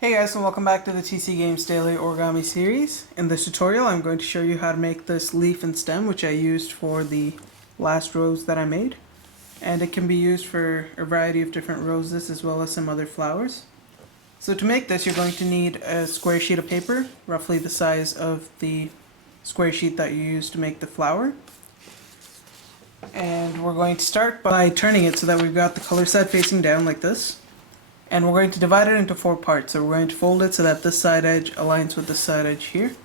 Hey guys, and welcome back to the TC Games Daily Origami series. In this tutorial I'm going to show you how to make this leaf and stem, which I used for the last rose that I made. And it can be used for a variety of different roses as well as some other flowers. So to make this, you're going to need a square sheet of paper, roughly the size of the square sheet that you used to make the flower. And we're going to start by turning it so that we've got the color side facing down like this. And we're going to divide it into 4 parts. So we're going to fold it so that this side edge aligns with this side edge here.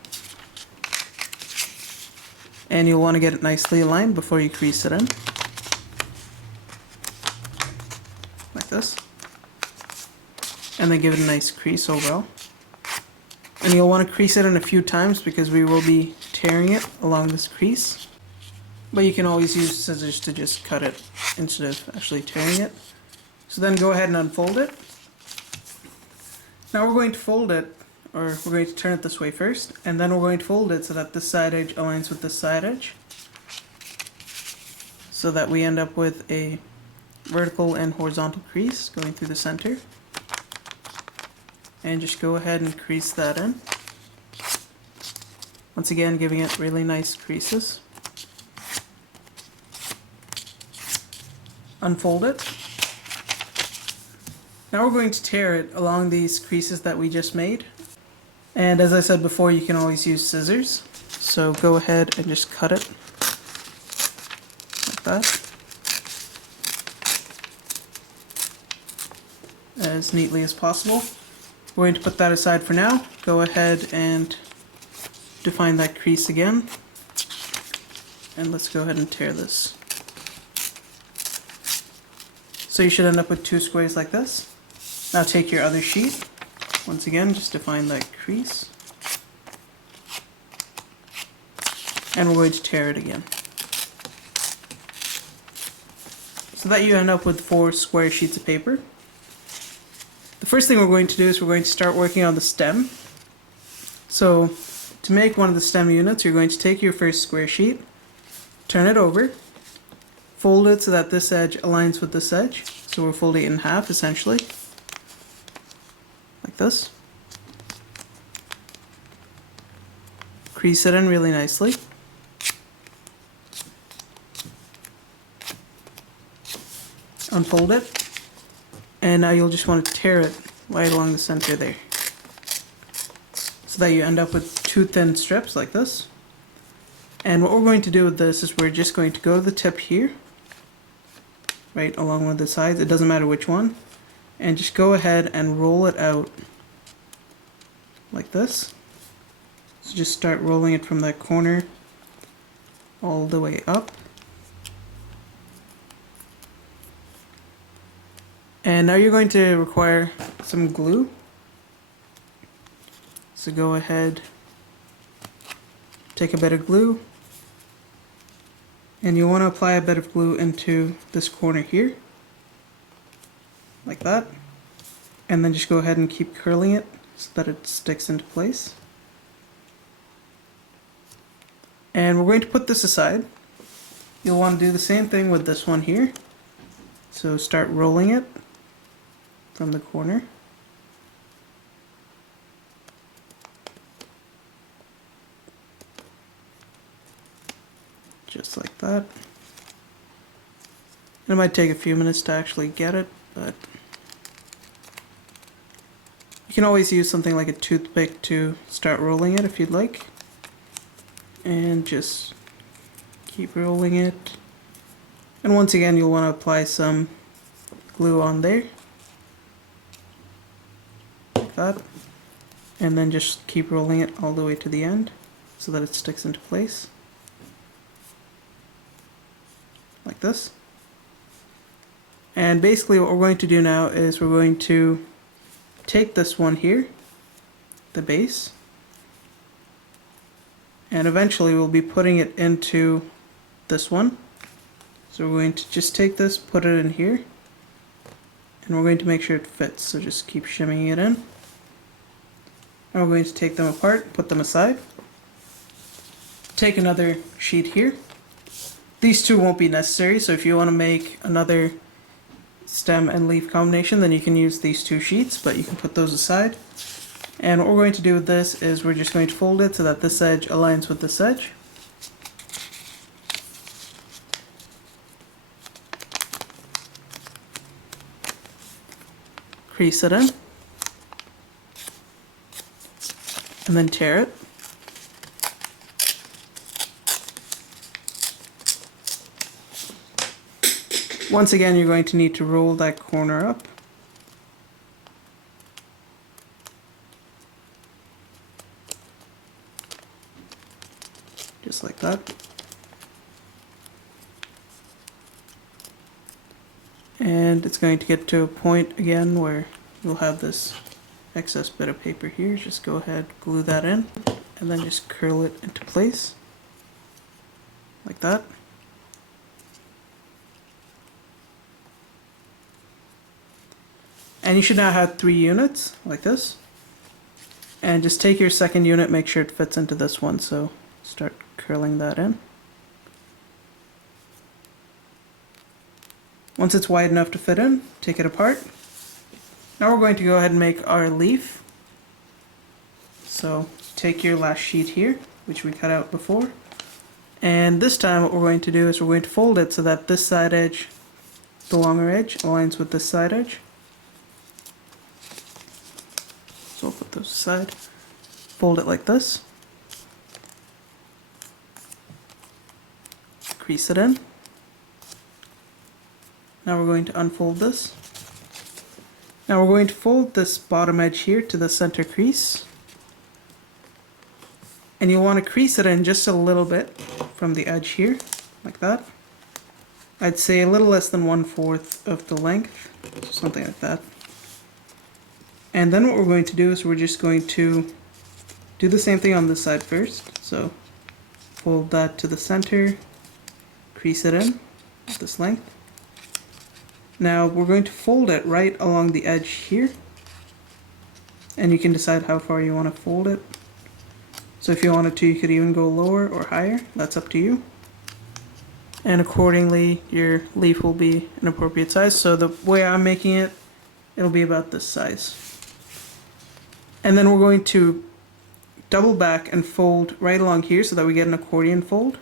And you'll want to get it nicely aligned before you crease it in. Like this. And then give it a nice crease overall. And you'll want to crease it in a few times because we will be tearing it along this crease. But you can always use scissors to just cut it instead of actually tearing it. So then go ahead and unfold it. Now we're going to fold it, or we're going to turn it this way first, and then we're going to fold it so that this side edge aligns with this side edge, so that we end up with a vertical and horizontal crease going through the center. And just go ahead and crease that in. Once again, giving it really nice creases. Unfold it. Now we're going to tear it along these creases that we just made. And as I said before, you can always use scissors. So go ahead and just cut it like that, as neatly as possible. We're going to put that aside for now. Go ahead and define that crease again. And let's go ahead and tear this. So you should end up with 2 squares like this. Now take your other sheet. Once again, just define that crease. And we're going to tear it again. So that you end up with 4 square sheets of paper. The first thing we're going to do is we're going to start working on the stem. So to make one of the stem units, you're going to take your first square sheet, turn it over, fold it so that this edge aligns with this edge. So we're folding it in half essentially. Like this. Crease it in really nicely. Unfold it. And now you'll just want to tear it right along the center there. So that you end up with 2 thin strips like this. And what we're going to do with this is we're just going to go to the tip here, right along one of the sides, it doesn't matter which one, and just go ahead and roll it out like this. So just start rolling it from that corner all the way up. And now you're going to require some glue. So go ahead, take a bit of glue, and you want to apply a bit of glue into this corner here, like that, and then just go ahead and keep curling it so that it sticks into place. And we're going to put this aside. You'll want to do the same thing with this one here. So start rolling it from the corner. Just like that. It might take a few minutes to actually get it, but you can always use something like a toothpick to start rolling it if you'd like. And just keep rolling it. And once again, you'll want to apply some glue on there. Like that. And then just keep rolling it all the way to the end so that it sticks into place. Like this. And basically what we're going to do now is we're going to take this one here, the base, and eventually we'll be putting it into this one. So we're going to just take this, put it in here, and we're going to make sure it fits, so just keep shimmying it in. And we're going to take them apart, put them aside. Take another sheet here. These 2 won't be necessary, so if you want to make another stem and leaf combination, then you can use these two sheets, but you can put those aside. And what we're going to do with this is we're just going to fold it so that this edge aligns with this edge. Crease it in. And then tear it. Once again, you're going to need to roll that corner up. Just like that. And it's going to get to a point again where you'll have this excess bit of paper here. Just go ahead, glue that in, and then just curl it into place. Like that. And you should now have 3 units, like this. And just take your second unit, make sure it fits into this one, so start curling that in. Once it's wide enough to fit in, take it apart. Now we're going to go ahead and make our leaf. So take your last sheet here, which we cut out before. And this time what we're going to do is we're going to fold it so that this side edge, the longer edge, aligns with this side edge. So we'll put those aside. Fold it like this. Crease it in. Now we're going to unfold this. Now we're going to fold this bottom edge here to the center crease. And you'll want to crease it in just a little bit from the edge here, like that. I'd say a little less than 1/4 of the length, something like that. And then what we're going to do is we're just going to do the same thing on this side first. So fold that to the center, crease it in at this length. Now we're going to fold it right along the edge here. And you can decide how far you want to fold it. So if you wanted to, you could even go lower or higher. That's up to you. And accordingly, your leaf will be an appropriate size. So the way I'm making it, it'll be about this size. And then we're going to double back and fold right along here so that we get an accordion fold.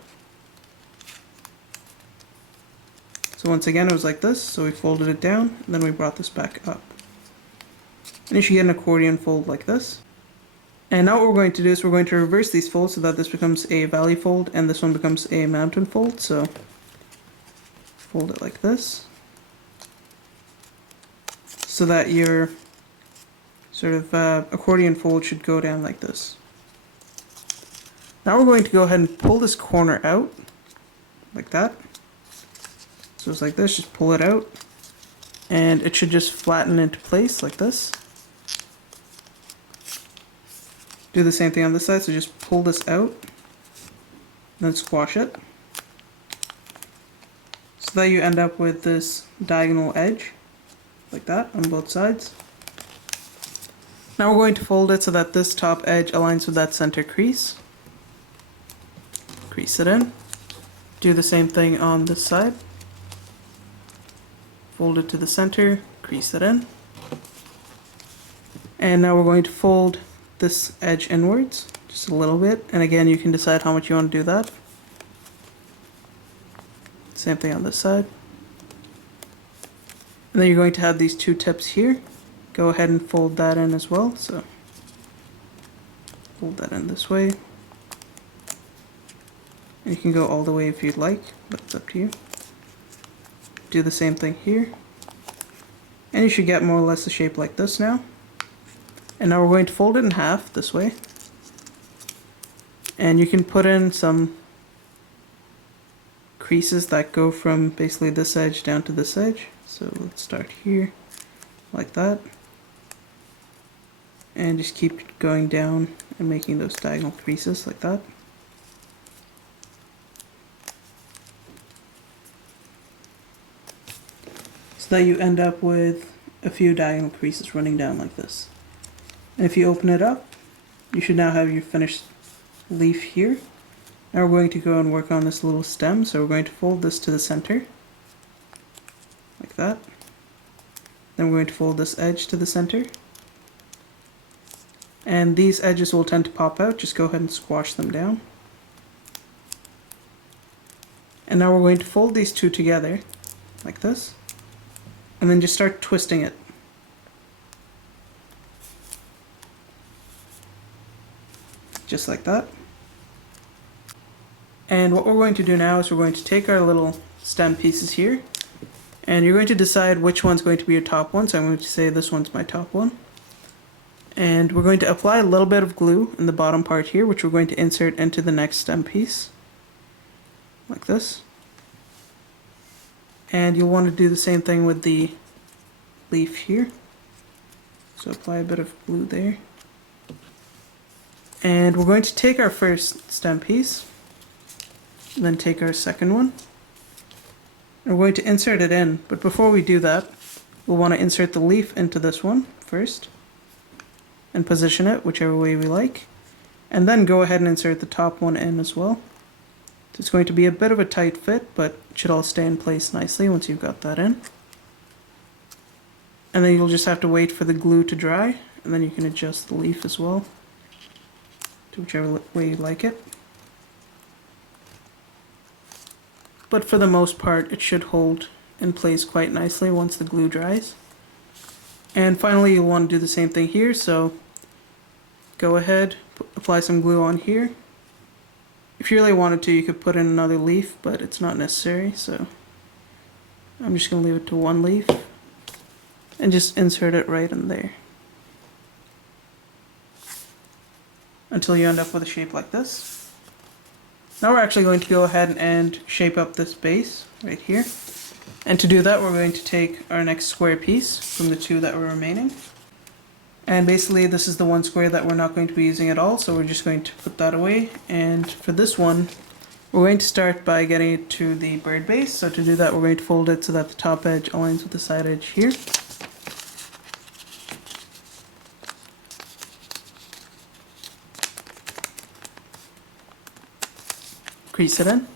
So once again, it was like this. So we folded it down, and then we brought this back up. And you should get an accordion fold like this. And now what we're going to do is we're going to reverse these folds so that this becomes a valley fold and this one becomes a mountain fold. So fold it like this, so that your sort of accordion fold should go down like this. Now we're going to go ahead and pull this corner out, like that. So it's like this, just pull it out, and it should just flatten into place like this. Do the same thing on this side, so just pull this out, then squash it, so that you end up with this diagonal edge, like that, on both sides. Now we're going to fold it so that this top edge aligns with that center crease. Crease it in. Do the same thing on this side. Fold it to the center, crease it in. And now we're going to fold this edge inwards, just a little bit. And again, you can decide how much you want to do that. Same thing on this side. And then you're going to have these two tips here. Go ahead and fold that in as well. So fold that in this way. And you can go all the way if you'd like, but it's up to you. Do the same thing here. And you should get more or less a shape like this now. And now we're going to fold it in half this way. And you can put in some creases that go from basically this edge down to this edge. So let's start here, like that. And just keep going down and making those diagonal creases like that. So that you end up with a few diagonal creases running down like this. And if you open it up, you should now have your finished leaf here. Now we're going to go and work on this little stem, so we're going to fold this to the center, like that. Then we're going to fold this edge to the center. And these edges will tend to pop out. Just go ahead and squash them down. And now we're going to fold these two together, like this. And then just start twisting it. Just like that. And what we're going to do now is we're going to take our little stem pieces here, and you're going to decide which one's going to be your top one. So I'm going to say this one's my top one. And we're going to apply a little bit of glue in the bottom part here, which we're going to insert into the next stem piece, like this. And you'll want to do the same thing with the leaf here. So apply a bit of glue there. And we're going to take our first stem piece, and then take our second one. And we're going to insert it in, but before we do that, we'll want to insert the leaf into this one first, and position it whichever way we like. And then go ahead and insert the top one in as well. So it's going to be a bit of a tight fit, but it should all stay in place nicely once you've got that in. And then you'll just have to wait for the glue to dry, and then you can adjust the leaf as well to whichever way you like it. But for the most part, it should hold in place quite nicely once the glue dries. And finally, you'll want to do the same thing here, so go ahead, apply some glue on here. If you really wanted to, you could put in another leaf, but it's not necessary, so I'm just going to leave it to one leaf and just insert it right in there until you end up with a shape like this. Now we're actually going to go ahead and shape up this base right here. And to do that, we're going to take our next square piece from the two that were remaining. And basically this is the one square that we're not going to be using at all, so we're just going to put that away. And for this one, we're going to start by getting it to the bird base. So to do that, we're going to fold it so that the top edge aligns with the side edge here. Crease it in.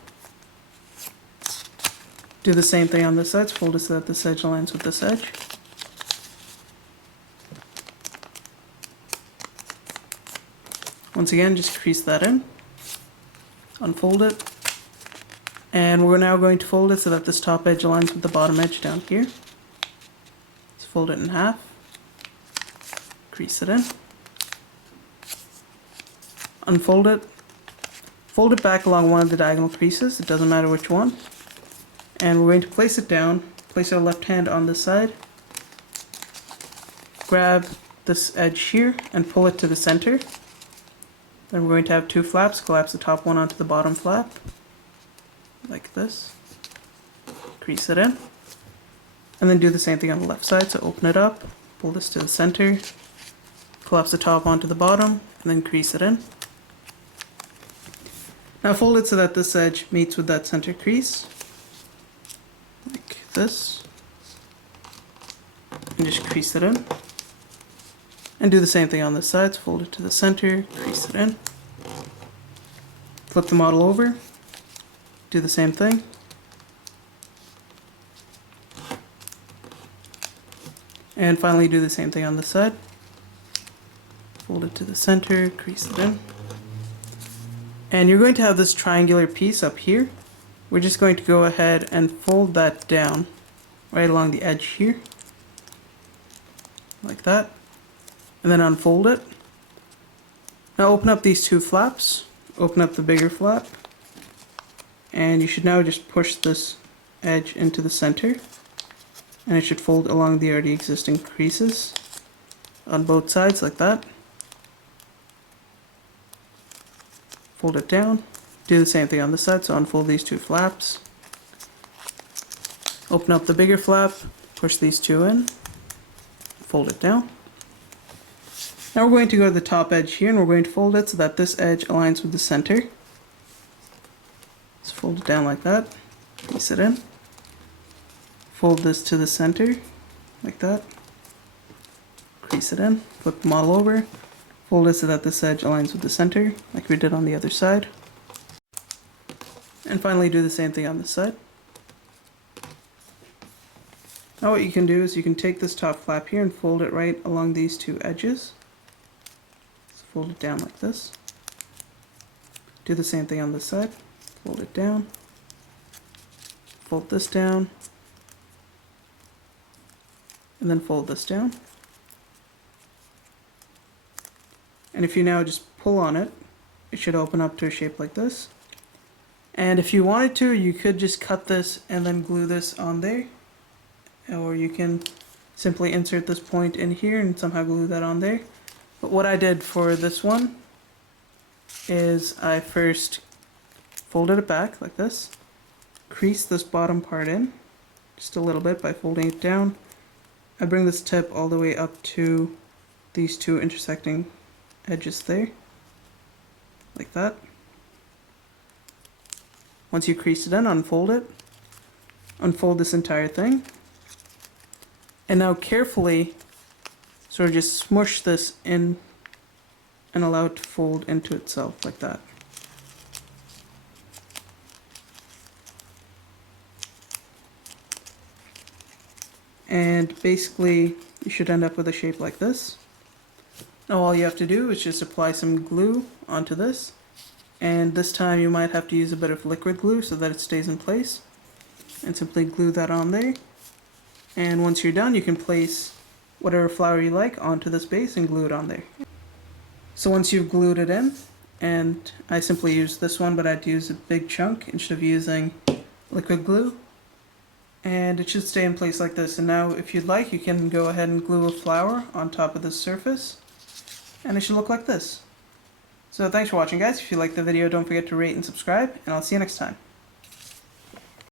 Do the same thing on this side, fold it so that this edge aligns with this edge. Once again, just crease that in, unfold it, and we're now going to fold it so that this top edge aligns with the bottom edge down here. Let's fold it in half, crease it in, unfold it, fold it back along one of the diagonal creases, it doesn't matter which one, and we're going to place it down, place our left hand on this side, grab this edge here and pull it to the center. Then we're going to have two flaps, collapse the top one onto the bottom flap, like this, crease it in, and then do the same thing on the left side, so open it up, pull this to the center, collapse the top onto the bottom, and then crease it in. Now fold it so that this edge meets with that center crease, like this, and just crease it in. And do the same thing on this side, so fold it to the center, crease it in. Flip the model over, do the same thing. And finally do the same thing on this side. Fold it to the center, crease it in. And you're going to have this triangular piece up here. We're just going to go ahead and fold that down right along the edge here, like that. And then unfold it. Now open up these two flaps, open up the bigger flap, and you should now just push this edge into the center, and it should fold along the already existing creases on both sides like that. Fold it down, do the same thing on this side, so unfold these two flaps, open up the bigger flap, push these two in, fold it down. Now we're going to go to the top edge here and we're going to fold it so that this edge aligns with the center. Just fold it down like that, crease it in, fold this to the center like that, crease it in, flip the model over, fold it so that this edge aligns with the center like we did on the other side. And finally do the same thing on this side. Now what you can do is you can take this top flap here and fold it right along these two edges. So fold it down like this. Do the same thing on this side. Fold it down. Fold this down. And then fold this down. And if you now just pull on it, it should open up to a shape like this. And if you wanted to, you could just cut this and then glue this on there. Or you can simply insert this point in here and somehow glue that on there. But what I did for this one is I first folded it back like this, creased this bottom part in just a little bit by folding it down. I bring this tip all the way up to these two intersecting edges there, like that. Once you crease it in, unfold it, unfold this entire thing. And now carefully sort of just smush this in and allow it to fold into itself like that. And basically you should end up with a shape like this. Now all you have to do is just apply some glue onto this. And this time you might have to use a bit of liquid glue so that it stays in place. And simply glue that on there. And once you're done, you can place whatever flower you like onto this base and glue it on there. So once you've glued it in, and I simply use this one, but I'd use a big chunk instead of using liquid glue. And it should stay in place like this. And now if you'd like, you can go ahead and glue a flower on top of this surface. And it should look like this. So thanks for watching, guys. If you liked the video, don't forget to rate and subscribe, and I'll see you next time.